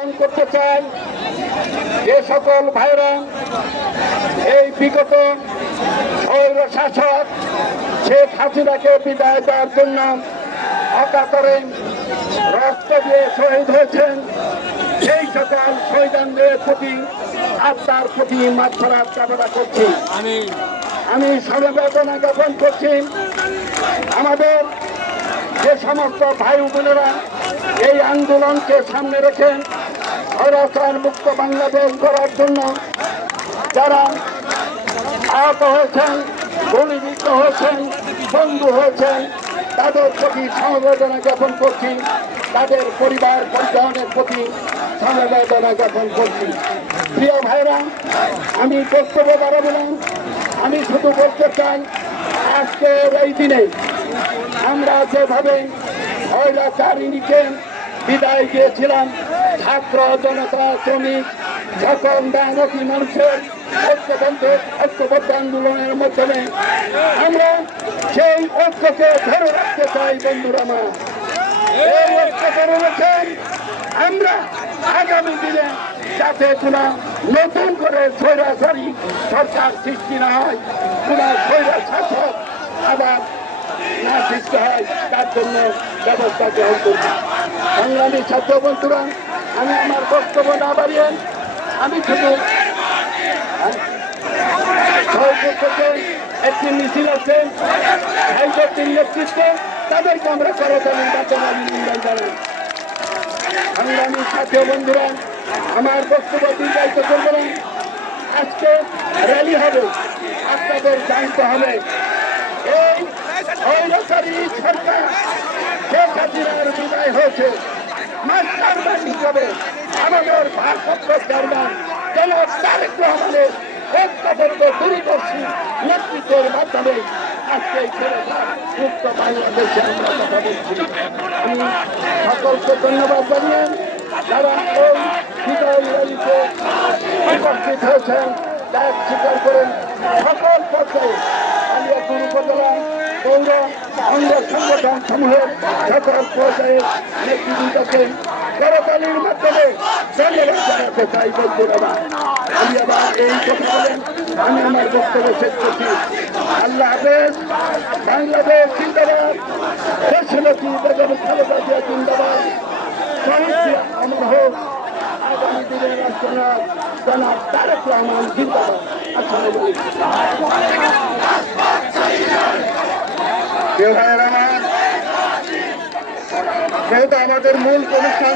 করতে চাই যে সকল ভাইরা এই বিগত স্বৈর শাসক শেখ হাসিনাকে বিদায় দেওয়ার জন্য অকাতরে রক্ত দিয়ে শহীদ হয়েছেন, সেই সকল শহীদদের প্রতি আত্মার প্রতি মাগফিরাত কামনা করছি। আমি সমবেদনা জ্ঞাপন করছি আমাদের যে সমস্ত ভাই বোনেরা এই আন্দোলনকে সামনে রেখে স্বৈরাচার মুক্ত বাংলাদেশ গড়ার জন্য যারা আহত হয়েছেন, গুলিবিদ্ধ হয়েছেন, বন্ধু হয়েছেন, তাদের প্রতি সমবেদনা জ্ঞাপন করছি, তাদের পরিবার পরিজনের প্রতি সমবেদনা জ্ঞাপন করছি। প্রিয় ভাইরা, আমি বক্তব্য বাড়াবো না, আমি শুধু বলতে চাই আজকের এই দিনে আমরা যেভাবে স্বৈরাচারিণীকে বিদায় দিয়েছিলাম, ছাত্র জনতা শ্রমিক সকল মেহনতি মানুষের ঐক্যবদ্ধ আন্দোলনের মাধ্যমে আমরা সেই ঐক্যকে ধরে রাখতে চাই। বন্ধুরা আমার, এই ঐক্য ধরে রেখেন আমরা আগামী দিনে যাতে কোন নতুন করে স্বৈরাচারী সরকার সৃষ্টি না হয়, কোন স্বৈরাচার শাসক আবার না সৃষ্টি হয়, তার জন্য ব্যবস্থা গ্রহণ করব। সংগ্রামী ছাত্র বন্ধুরা, আমি আমার বক্তব্য না বাড়িয়ে আমি শুধু একটি মিছিল আছে ভাইদের নেতৃত্বে, তাদেরকে আমরা করতালির মাধ্যমে অভিনন্দন জানাই। সংগ্রামী ছাত্র বন্ধুরা, আমার বক্তব্য দীর্ঘায়িত করবেন, আজকে র্যালি হবে, আপনাদের জানতে হবে এই স্বৈরাচারী সরকার শেখ হাসিনার বিদায় হয়েছে মাস্টারবাদী হিসাবে আমাদের ভারপ্রাপ্ত চেয়ারম্যান জনাব তারেক রহমানের ঐক্যবদ্ধ দূরদর্শী নেতৃত্বের মাধ্যমে আজকে এই মুক্ত বাংলাদেশে আমরা কথা বলছি। আমি সকলকে ধন্যবাদ জানিয়ে যারা এই বিদায় র্যালিতে উপস্থিত হয়েছেন ত্যাগ স্বীকার করেন সকল পর্যায়ে কালিয়াপুর উপজেলা পৌর অঙ্গ সংগঠন সমূহের সকল পর্যায়ে নেতৃবৃন্দকে করতালির মাধ্যমে ধন্যবাদ জানাতে চাই। বন্ধুরা, আমি আবার এই কথা বলেন আমি আমার বক্তব্য শেষ করছি। আল্লাহ হাফেজ। বাংলাদেশ জিন্দাবাদ, দেশনেত্রী বেগম খালেদা জিয়া জিন্দাবাদ, শহীদ জিয়া অমর হোক, আগামী দিনের রাষ্ট্রনায়ক জনাব তারেক রহমান জিন্দাবাদ। আসসালামু আলাইকুম। যেহেতু আমাদের মূল অনুষ্ঠান